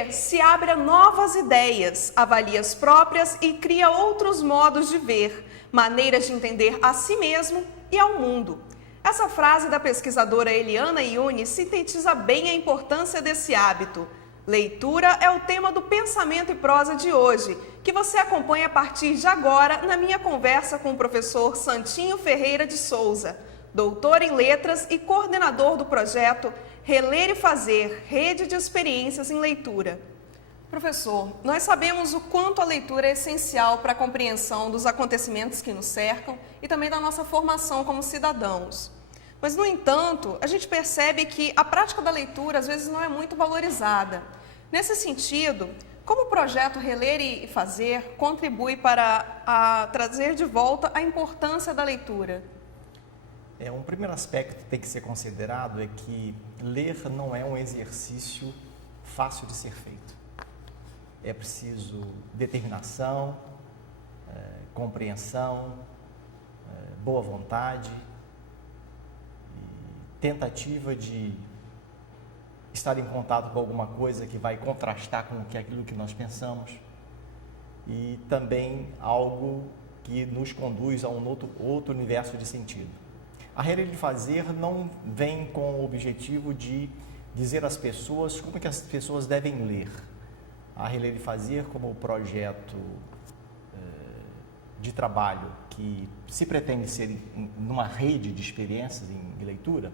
lê se abre a novas ideias, avalia as próprias e cria outros modos de ver, maneiras de entender a si mesmo e ao mundo. Essa frase da pesquisadora Eliana Iune sintetiza bem a importância desse hábito. Leitura é o tema do Pensamento e Prosa de hoje, que você acompanha a partir de agora na minha conversa com o professor Santinho Ferreira de Souza, doutor em letras e coordenador do projeto Reler e Fazer, Rede de Experiências em Leitura. Professor, nós sabemos o quanto a leitura é essencial para a compreensão dos acontecimentos que nos cercam e também da nossa formação como cidadãos. Mas, no entanto, a gente percebe que a prática da leitura às vezes não é muito valorizada. Nesse sentido, como o projeto Reler e Fazer contribui para trazer de volta a importância da leitura? Um primeiro aspecto que tem que ser considerado é que ler não é um exercício fácil de ser feito. É preciso determinação, compreensão, boa vontade, tentativa de estar em contato com alguma coisa que vai contrastar com aquilo que nós pensamos e também algo que nos conduz a um outro universo de sentido. A Reler e Fazer não vem com o objetivo de dizer às pessoas como que as pessoas devem ler. A Reler e Fazer, como projeto de trabalho que se pretende ser numa rede de experiências em leitura,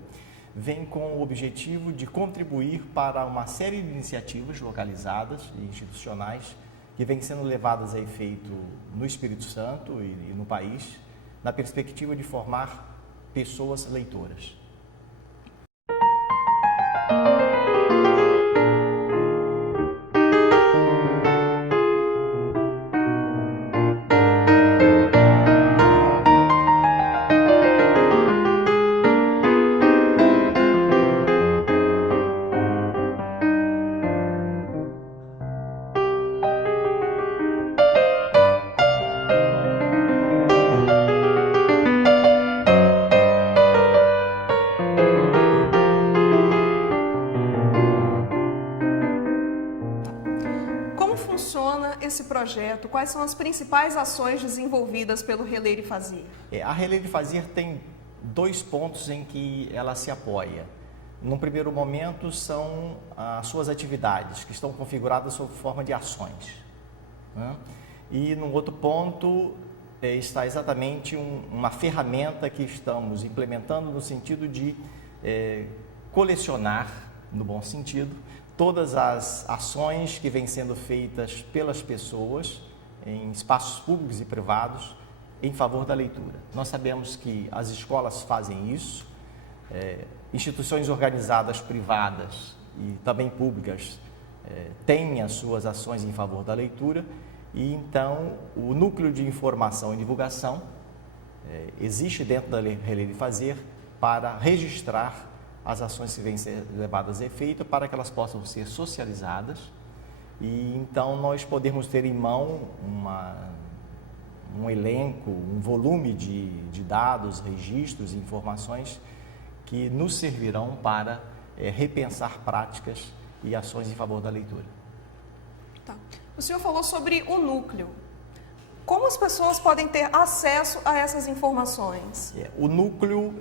vem com o objetivo de contribuir para uma série de iniciativas localizadas e institucionais que vêm sendo levadas a efeito no Espírito Santo e no país, na perspectiva de formar pessoas leitoras. Esse projeto, quais são as principais ações desenvolvidas pelo Reler e Fazer? A Reler e Fazer tem dois pontos em que ela se apoia. No primeiro momento são as suas atividades, que estão configuradas sob forma de ações, né? E no outro ponto está exatamente uma ferramenta que estamos implementando no sentido de colecionar, no bom sentido, todas as ações que vêm sendo feitas pelas pessoas em espaços públicos e privados em favor da leitura. Nós sabemos que as escolas fazem isso, instituições organizadas privadas e também públicas têm as suas ações em favor da leitura e então o núcleo de informação e divulgação existe dentro da Reler e Fazer para registrar as ações que vêm ser levadas a efeito para que elas possam ser socializadas e então nós podemos ter em mão um elenco, um volume de dados, registros e informações que nos servirão para repensar práticas e ações em favor da leitura. Tá. O senhor falou sobre o núcleo. Como as pessoas podem ter acesso a essas informações? O núcleo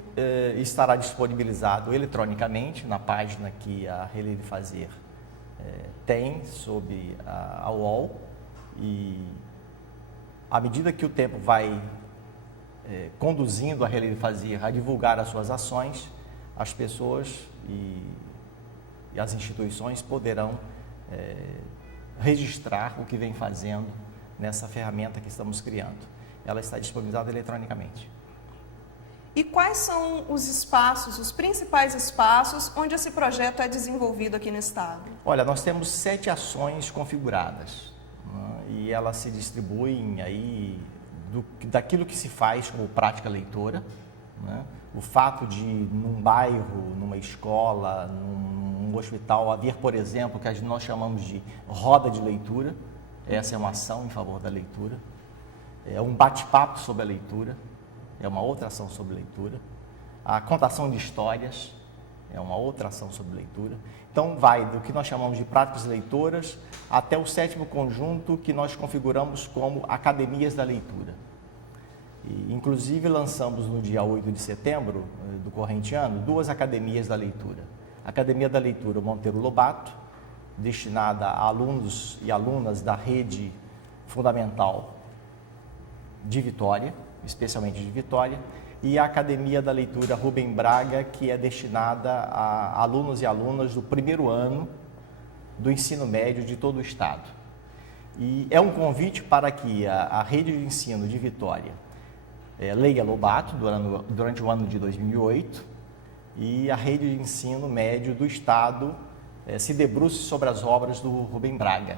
estará disponibilizado eletronicamente na página que a Reler e Fazer tem sob a UOL e à medida que o tempo vai conduzindo a Reler e Fazer a divulgar as suas ações, as pessoas e as instituições poderão registrar o que vem fazendo nessa ferramenta que estamos criando. Ela está disponibilizada eletronicamente. E quais são os espaços, os principais espaços onde esse projeto é desenvolvido aqui no estado? Olha, nós temos 7 ações configuradas, né? E elas se distribuem aí daquilo que se faz como prática leitora, né? O fato de num bairro, numa escola, num hospital haver, por exemplo, o que nós chamamos de roda de leitura. Essa é uma ação em favor da leitura. É um bate-papo sobre a leitura. É uma outra ação sobre leitura. A contação de histórias é uma outra ação sobre leitura. Então, vai do que nós chamamos de práticas leitoras até o 7º conjunto, que nós configuramos como academias da leitura. E, inclusive, lançamos no dia 8 de setembro do corrente ano 2 academias da leitura. A Academia da Leitura Monteiro Lobato, destinada a alunos e alunas da rede fundamental de Vitória, especialmente de Vitória, e a Academia da Leitura Rubem Braga, que é destinada a alunos e alunas do 1º ano do ensino médio de todo o estado. E é um convite para que a rede de ensino de Vitória leia Lobato durante o ano de 2008 e a rede de ensino médio do estado se debruce sobre as obras do Rubem Braga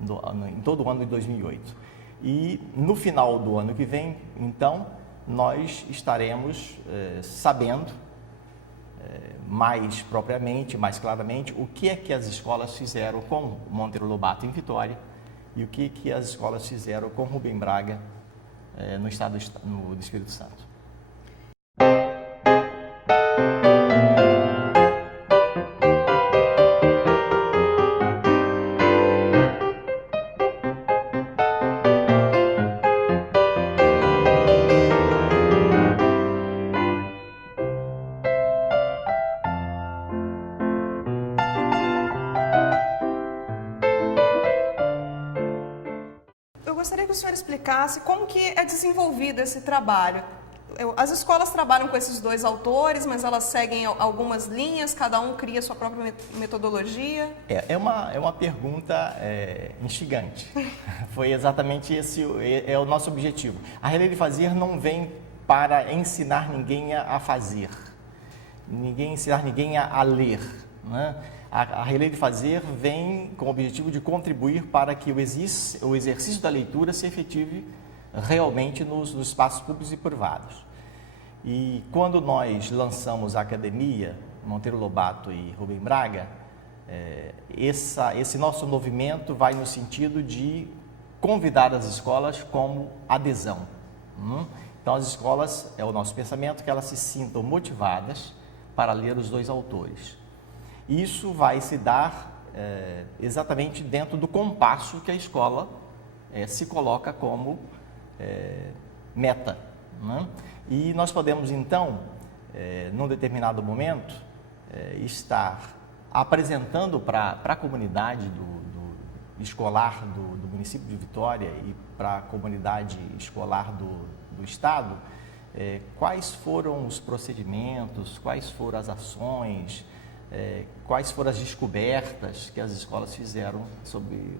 em todo o ano de 2008. E no final do ano que vem, então, nós estaremos sabendo mais propriamente, mais claramente, o que é que as escolas fizeram com Monteiro Lobato em Vitória e o que as escolas fizeram com Rubem Braga no estado do Espírito Santo. Eu gostaria que o senhor explicasse como que é desenvolvido esse trabalho. As escolas trabalham com esses 2 autores, mas elas seguem algumas linhas, cada um cria sua própria metodologia? É uma pergunta instigante. Foi exatamente esse o nosso objetivo. A Relei de Fazer não vem para ensinar ninguém a fazer, ensinar ninguém a ler, né? A Relei de Fazer vem com o objetivo de contribuir para que o exercício da leitura se efetive realmente nos espaços públicos e privados. E quando nós lançamos a academia, Monteiro Lobato e Rubem Braga, esse nosso movimento vai no sentido de convidar as escolas como adesão. Então, as escolas, é o nosso pensamento, que elas se sintam motivadas para ler os 2 autores. Isso vai se dar exatamente dentro do compasso que a escola se coloca como meta, né? E nós podemos, então, num determinado momento, estar apresentando para a comunidade escolar do município de Vitória e para a comunidade escolar do estado, quais foram os procedimentos, quais foram as ações, quais foram as descobertas que as escolas fizeram sobre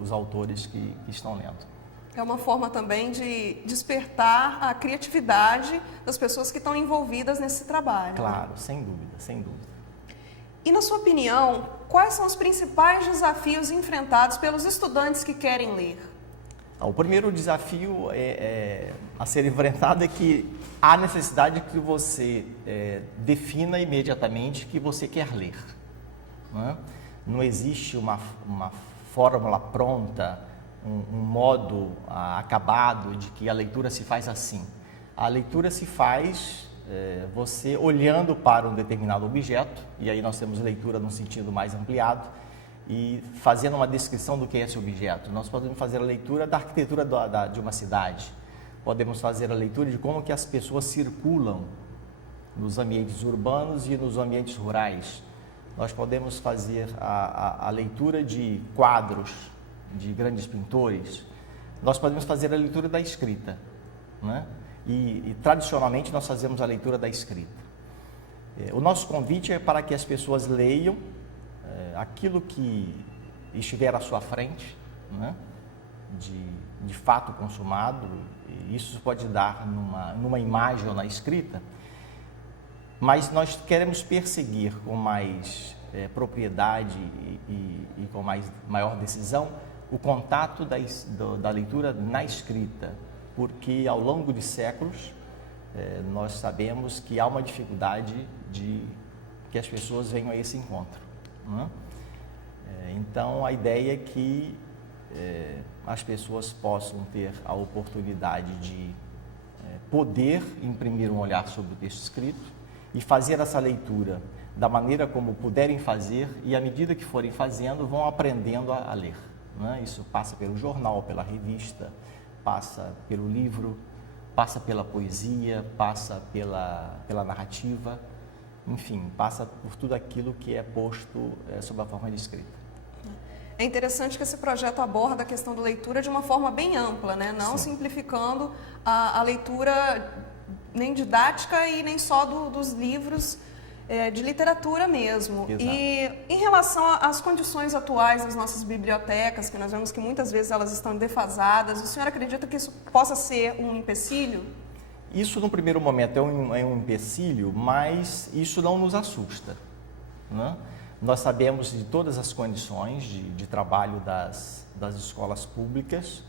os autores que estão lendo. É uma forma também de despertar a criatividade das pessoas que estão envolvidas nesse trabalho. Claro, sem dúvida, sem dúvida. E na sua opinião, quais são os principais desafios enfrentados pelos estudantes que querem ler? O primeiro desafio a ser enfrentado é que há necessidade que você defina imediatamente que você quer ler. Não existe uma fórmula pronta, um modo acabado de que a leitura se faz assim. A leitura se faz você olhando para um determinado objeto, e aí nós temos leitura num sentido mais ampliado, e fazendo uma descrição do que é esse objeto. Nós podemos fazer a leitura da arquitetura de uma cidade, podemos fazer a leitura de como que as pessoas circulam nos ambientes urbanos e nos ambientes rurais. Nós podemos fazer a leitura de quadros de grandes pintores. Nós podemos fazer a leitura da escrita, né? E tradicionalmente nós fazemos a leitura da escrita. O nosso convite é para que as pessoas leiam aquilo que estiver à sua frente, né? de fato consumado. Isso pode dar numa imagem ou na escrita, mas nós queremos perseguir com mais propriedade e com maior decisão o contato da leitura na escrita, porque ao longo de séculos nós sabemos que há uma dificuldade de que as pessoas venham a esse encontro, né? Então a ideia é que as pessoas possam ter a oportunidade de poder imprimir um olhar sobre o texto escrito e fazer essa leitura da maneira como puderem fazer e, à medida que forem fazendo, vão aprendendo a ler. Né? Isso passa pelo jornal, pela revista, passa pelo livro, passa pela poesia, passa pela narrativa, enfim, passa por tudo aquilo que é posto sob a forma de escrita. É interessante que esse projeto aborda a questão da leitura de uma forma bem ampla, né? Não Sim. simplificando a leitura nem didática e nem só dos livros de literatura mesmo. Exato. E em relação às condições atuais das nossas bibliotecas, que nós vemos que muitas vezes elas estão defasadas, o senhor acredita que isso possa ser um empecilho? Isso, no primeiro momento, é um empecilho, mas isso não nos assusta, né? Nós sabemos de todas as condições de trabalho das escolas públicas,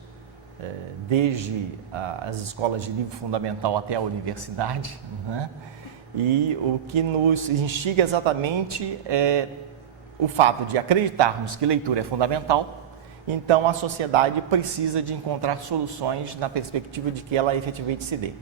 desde as escolas de nível fundamental até a universidade, né? E o que nos instiga exatamente é o fato de acreditarmos que leitura é fundamental, então a sociedade precisa de encontrar soluções na perspectiva de que ela efetivamente se dê.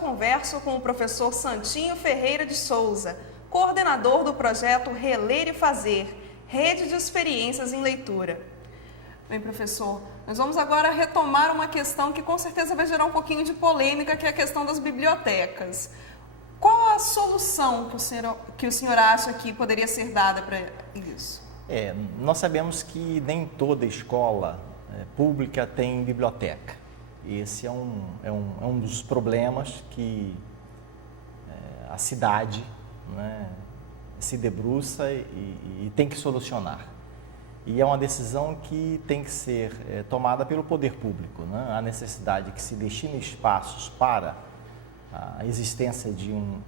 Converso com o professor Santinho Ferreira de Souza, coordenador do projeto Reler e Fazer, Rede de Experiências em Leitura. Bem, professor, nós vamos agora retomar uma questão que com certeza vai gerar um pouquinho de polêmica, que é a questão das bibliotecas. Qual a solução que o senhor acha que poderia ser dada para isso? Nós sabemos que nem toda escola pública tem biblioteca. Esse é um dos problemas que a cidade, né, se debruça e tem que solucionar. E é uma decisão que tem que ser tomada pelo poder público, né? A necessidade que se destine espaços para a existência de um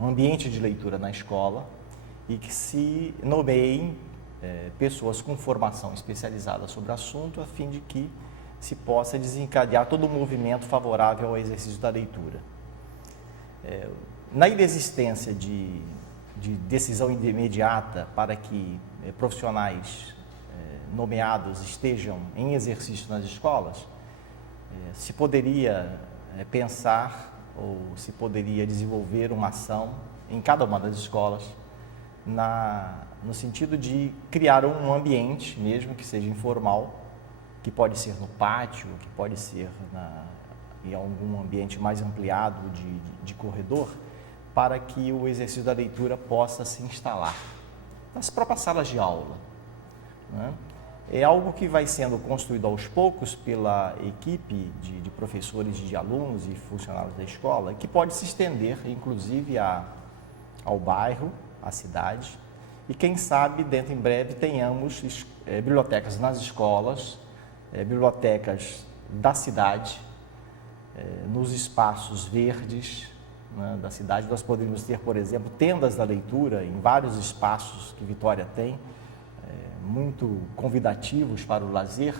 ambiente de leitura na escola e que se nomeiem pessoas com formação especializada sobre o assunto, a fim de que se possa desencadear todo um movimento favorável ao exercício da leitura. Na inexistência de decisão imediata para que profissionais nomeados estejam em exercício nas escolas, se poderia pensar ou se poderia desenvolver uma ação em cada uma das escolas no sentido de criar um ambiente, mesmo que seja informal, que pode ser no pátio, que pode ser em algum ambiente mais ampliado de corredor, para que o exercício da leitura possa se instalar nas próprias salas de aula, né? É algo que vai sendo construído aos poucos pela equipe de professores, de alunos e funcionários da escola, que pode se estender, inclusive, ao bairro, à cidade, e quem sabe, dentro em breve, tenhamos bibliotecas nas escolas, bibliotecas da cidade, nos espaços verdes, né, da cidade. Nós poderíamos ter, por exemplo, tendas da leitura em vários espaços que Vitória tem, muito convidativos para o lazer.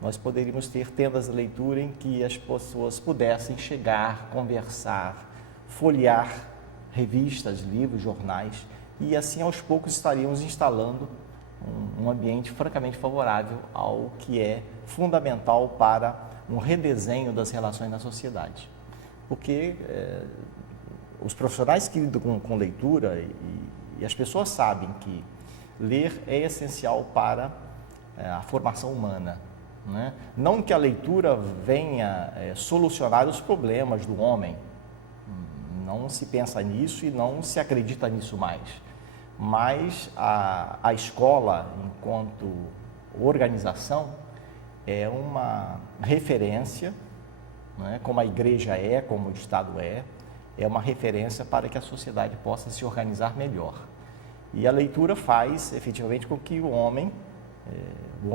Nós poderíamos ter tendas da leitura em que as pessoas pudessem chegar, conversar, folhear revistas, livros, jornais, e assim aos poucos estaríamos instalando um ambiente francamente favorável ao que é fundamental para um redesenho das relações na sociedade. Porque os profissionais que lidam com leitura e as pessoas sabem que ler é essencial para a formação humana, né? Não que a leitura venha solucionar os problemas do homem, não se pensa nisso e não se acredita nisso mais. Mas a escola, enquanto organização, é uma referência, né, como a igreja como o Estado é uma referência para que a sociedade possa se organizar melhor. E a leitura faz, efetivamente, com que o homem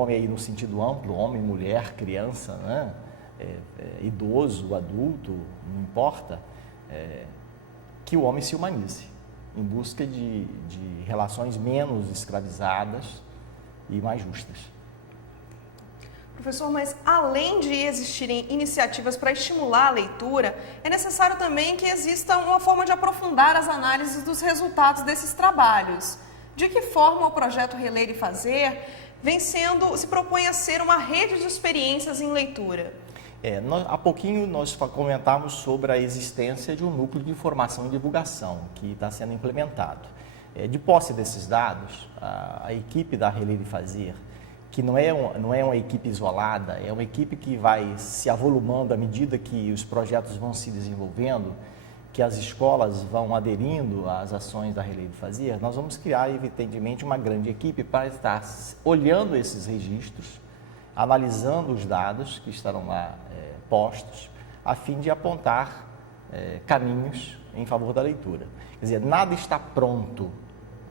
aí no sentido amplo, homem, mulher, criança, né, idoso, adulto, não importa, que o homem se humanize, em busca de relações menos escravizadas e mais justas. Professor, mas além de existirem iniciativas para estimular a leitura, é necessário também que exista uma forma de aprofundar as análises dos resultados desses trabalhos. De que forma o projeto Reler e Fazer se propõe a ser uma rede de experiências em leitura? Há pouquinho nós comentamos sobre a existência de um núcleo de informação e divulgação que está sendo implementado. De posse desses dados, a equipe da Reler e Fazer, que não é uma equipe isolada, é uma equipe que vai se avolumando à medida que os projetos vão se desenvolvendo, que as escolas vão aderindo às ações da Reler e Fazer, nós vamos criar, evidentemente, uma grande equipe para estar olhando esses registros, analisando os dados que estarão lá postos, a fim de apontar caminhos em favor da leitura. Quer dizer, nada está pronto.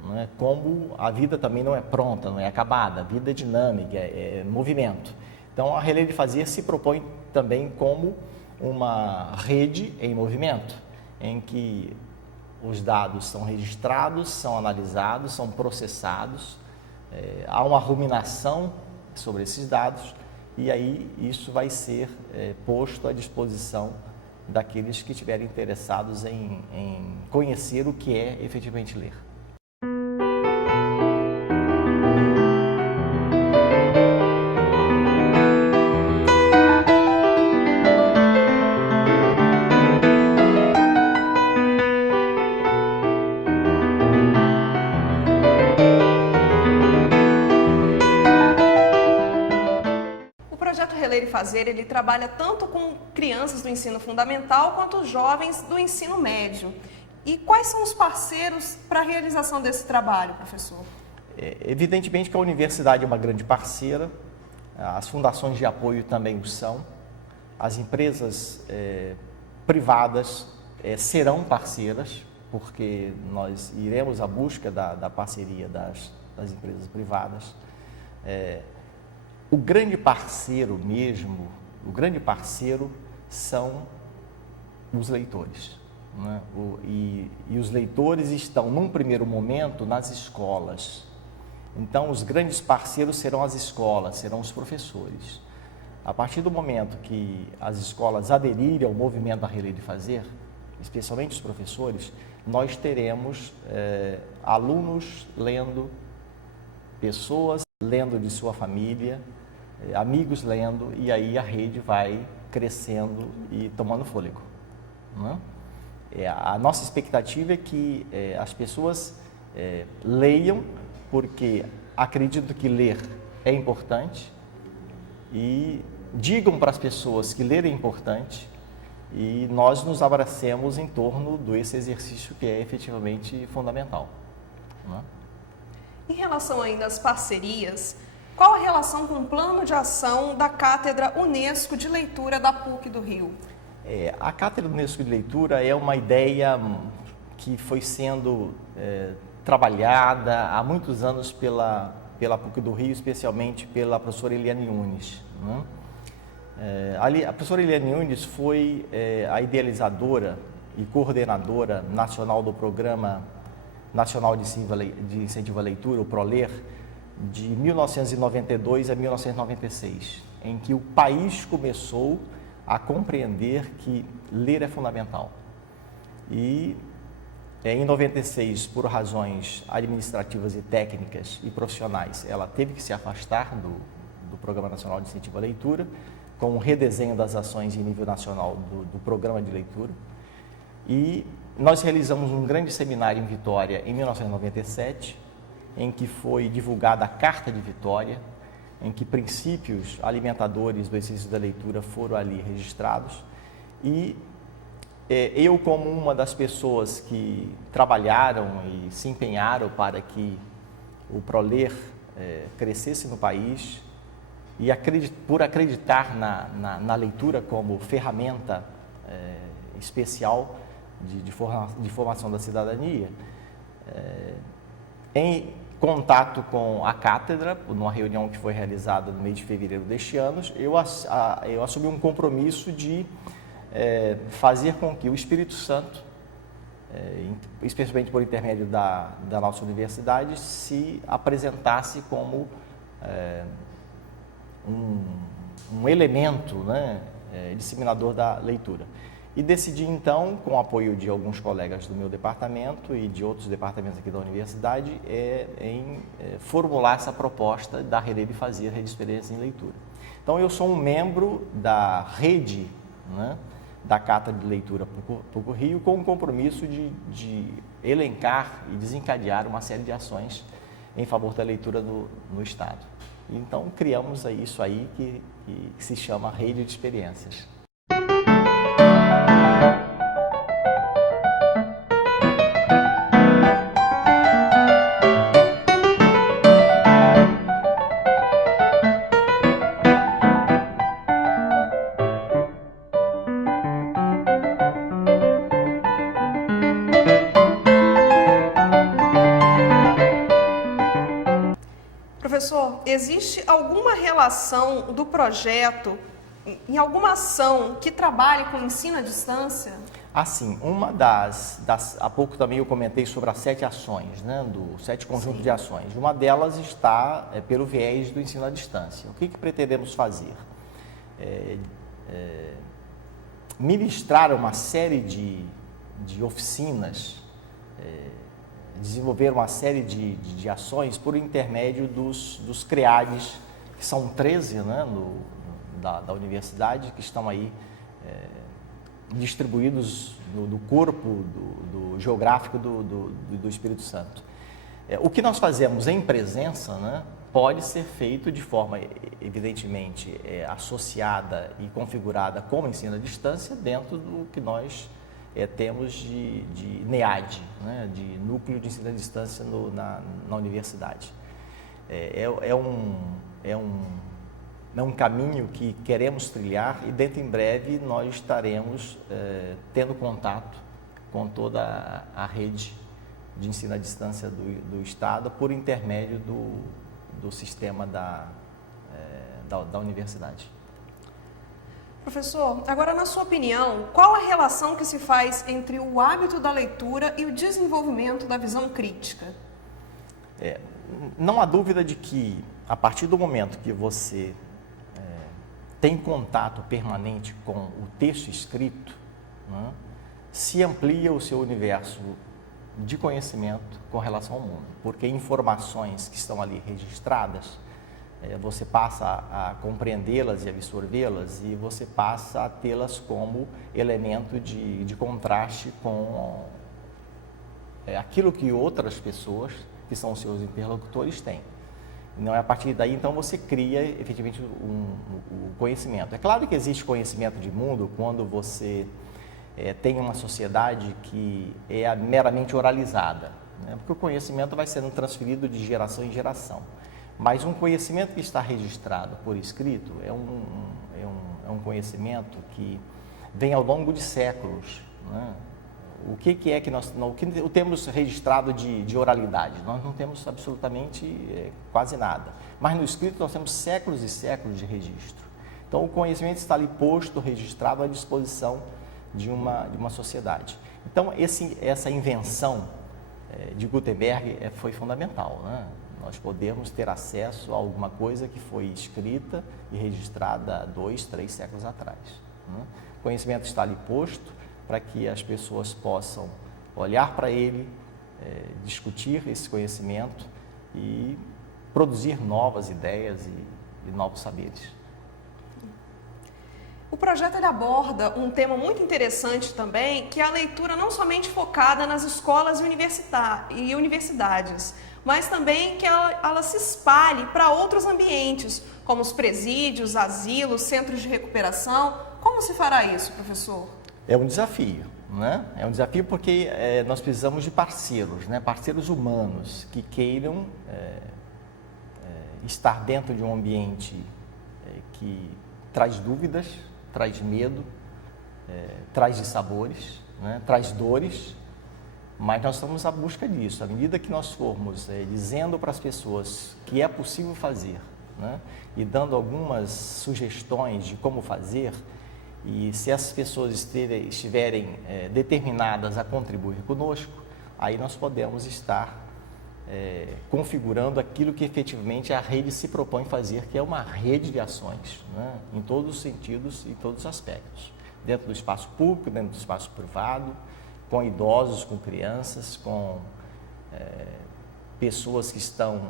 Não é? Como a vida também não é pronta, não é acabada, a vida é dinâmica, é movimento. Então, a Reler e Fazer se propõe também como uma rede em movimento, em que os dados são registrados, são analisados, são processados, há uma ruminação sobre esses dados e aí isso vai ser posto à disposição daqueles que estiverem interessados em conhecer o que é efetivamente ler. Reler e Fazer, ele trabalha tanto com crianças do ensino fundamental quanto os jovens do ensino médio. E quais são os parceiros para a realização desse trabalho, professor? Evidentemente que a universidade é uma grande parceira, as fundações de apoio também o são, as empresas privadas serão parceiras, porque nós iremos à busca da parceria das empresas privadas. O grande parceiro mesmo, o grande parceiro são os leitores. Né? E os leitores estão, num primeiro momento, nas escolas. Então, os grandes parceiros serão as escolas, serão os professores. A partir do momento que as escolas aderirem ao movimento da Reler e Fazer, especialmente os professores, nós teremos alunos lendo, pessoas lendo de sua família, amigos lendo, e aí a rede vai crescendo e tomando fôlego. Não é? A nossa expectativa é que as pessoas leiam, porque acreditam que ler é importante, e digam para as pessoas que ler é importante, e nós nos abracemos em torno desse exercício que é efetivamente fundamental. Não é? Em relação ainda às parcerias, qual a relação com o plano de ação da Cátedra Unesco de Leitura da PUC do Rio? A Cátedra Unesco de Leitura é uma ideia que foi sendo trabalhada há muitos anos pela PUC do Rio, especialmente pela professora Eliane Yunes. Né? A professora Eliane Yunes foi a idealizadora e coordenadora nacional do Programa Nacional de Incentivo à Leitura, o ProLer, de 1992 a 1996, em que o país começou a compreender que ler é fundamental. E em 96, por razões administrativas e técnicas e profissionais, ela teve que se afastar do Programa Nacional de Incentivo à Leitura, com o redesenho das ações em nível nacional do Programa de Leitura. E nós realizamos um grande seminário em Vitória em 1997, em que foi divulgada a Carta de Vitória, em que princípios alimentadores do exercício da leitura foram ali registrados. E eu, como uma das pessoas que trabalharam e se empenharam para que o ProLer crescesse no país, e por acreditar na leitura como ferramenta especial de formação da cidadania, em contato com a cátedra, numa reunião que foi realizada no mês de fevereiro deste ano, eu assumi um compromisso de fazer com que o Espírito Santo, especialmente por intermédio da nossa universidade, se apresentasse como um elemento, né, disseminador da leitura. E decidi então, com o apoio de alguns colegas do meu departamento e de outros departamentos aqui da universidade, formular essa proposta da Rede Fazer, Rede Experiência em Leitura. Então eu sou um membro da rede, né, da Cátedra de Leitura PUC-Rio, com o compromisso de elencar e desencadear uma série de ações em favor da leitura no Estado. Então criamos isso aí que se chama Rede de Experiências. Professor, existe alguma relação do projeto em alguma ação que trabalhe com ensino à distância? Assim, há pouco também eu comentei sobre as 7 ações, né, do 7 conjuntos Sim. de ações. Uma delas está pelo viés do ensino à distância. O que pretendemos fazer? Ministrar uma série de oficinas, desenvolver uma série de ações por intermédio dos CREADs, que são 13, né, da universidade, que estão aí distribuídos no corpo geográfico do Espírito Santo. O que nós fazemos em presença, né, pode ser feito de forma, evidentemente, associada e configurada como ensino à distância dentro do que nós temos de NEAD, né, de Núcleo de Ensino à Distância na universidade. É um caminho que queremos trilhar e dentro em breve nós estaremos tendo contato com toda a rede de ensino à distância do Estado por intermédio do sistema da universidade. Professor, agora na sua opinião, qual a relação que se faz entre o hábito da leitura e o desenvolvimento da visão crítica? Não há dúvida de que, a partir do momento que você tem contato permanente com o texto escrito, né, se amplia o seu universo de conhecimento com relação ao mundo, porque informações que estão ali registradas, você passa a compreendê-las e absorvê-las e você passa a tê-las como elemento de contraste com aquilo que outras pessoas, que são os seus interlocutores, têm. Não é a partir daí, então, você cria efetivamente o conhecimento. É claro que existe conhecimento de mundo quando você tem uma sociedade que é meramente oralizada, né? Porque o conhecimento vai sendo transferido de geração em geração. Mas um conhecimento que está registrado por escrito é um conhecimento que vem ao longo de séculos, né? O que nós temos registrado de oralidade? Nós não temos absolutamente quase nada. Mas no escrito nós temos séculos e séculos de registro. Então o conhecimento está ali posto, registrado à disposição de uma sociedade. Então essa invenção de Gutenberg foi fundamental, né? Nós podemos ter acesso a alguma coisa que foi escrita e registrada há 2, 3 séculos atrás, né? O conhecimento está ali posto para que as pessoas possam olhar para ele, discutir esse conhecimento e produzir novas ideias e novos saberes. O projeto ele aborda um tema muito interessante também, que é a leitura não somente focada nas escolas e universidades, mas também que ela se espalhe para outros ambientes, como os presídios, asilos, centros de recuperação. Como se fará isso, professor? É um desafio, né? É um desafio porque nós precisamos de parceiros, né? Parceiros humanos que queiram estar dentro de um ambiente que traz dúvidas, traz medo, traz dissabores, né? Traz dores, mas nós estamos à busca disso. À medida que nós formos dizendo para as pessoas que é possível fazer, né? E dando algumas sugestões de como fazer, e se essas pessoas estiverem determinadas a contribuir conosco, aí nós podemos estar configurando aquilo que efetivamente a rede se propõe fazer, que é uma rede de ações, né, em todos os sentidos e todos os aspectos. Dentro do espaço público, dentro do espaço privado, com idosos, com crianças, com pessoas que estão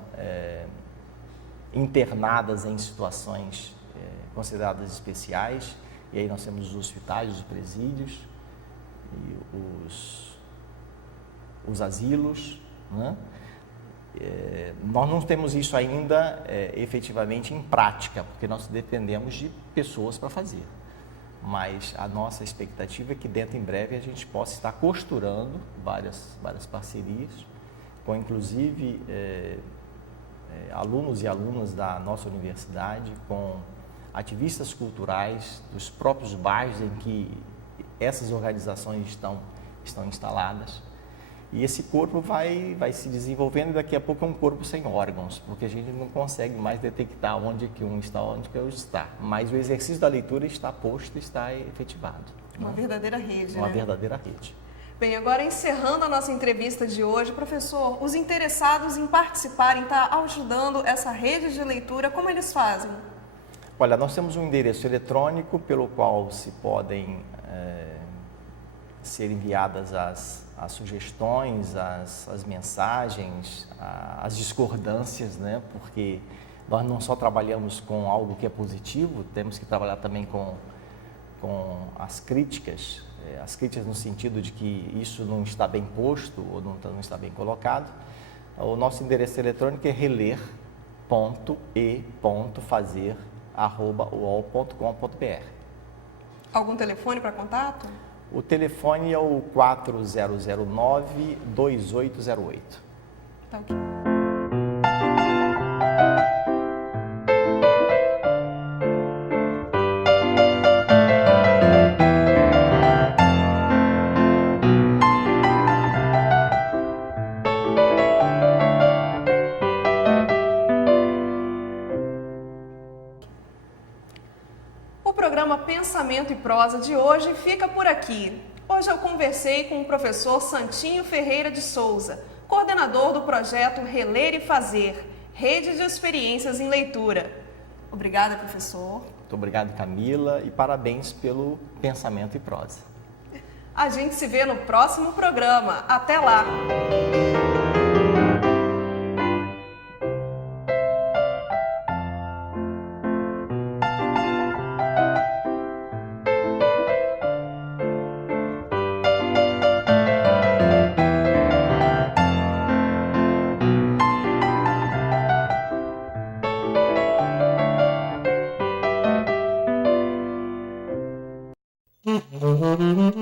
internadas em situações consideradas especiais, e aí nós temos os hospitais, os presídios, e os asilos, né? Nós não temos isso ainda efetivamente em prática, porque nós dependemos de pessoas para fazer. Mas a nossa expectativa é que dentro em breve a gente possa estar costurando várias parcerias, com inclusive alunos e alunas da nossa universidade, com ativistas culturais dos próprios bairros em que essas organizações estão instaladas. E esse corpo vai se desenvolvendo e daqui a pouco é um corpo sem órgãos, porque a gente não consegue mais detectar onde que um está, onde que o outro está. Mas o exercício da leitura está posto, está efetivado. Uma verdadeira rede, Uma verdadeira rede. Bem, agora encerrando a nossa entrevista de hoje, professor, os interessados em participarem, estar ajudando essa rede de leitura, como eles fazem? Olha, nós temos um endereço eletrônico pelo qual se podem ser enviadas as sugestões, as mensagens, as discordâncias, né? Porque nós não só trabalhamos com algo que é positivo, temos que trabalhar também com as críticas no sentido de que isso não está bem posto ou não está bem colocado. O nosso endereço eletrônico é reler.fazer@uol.com.br. Algum telefone para contato? O telefone é o 4009-2808. Tá ok. O programa Pensamento e Prosa de hoje fica por aqui. Hoje eu conversei com o professor Santinho Ferreira de Souza, coordenador do projeto Reler e Fazer, Rede de Experiências em Leitura. Obrigada, professor. Muito obrigado, Camila, e parabéns pelo Pensamento e Prosa. A gente se vê no próximo programa. Até lá! Mm-hmm.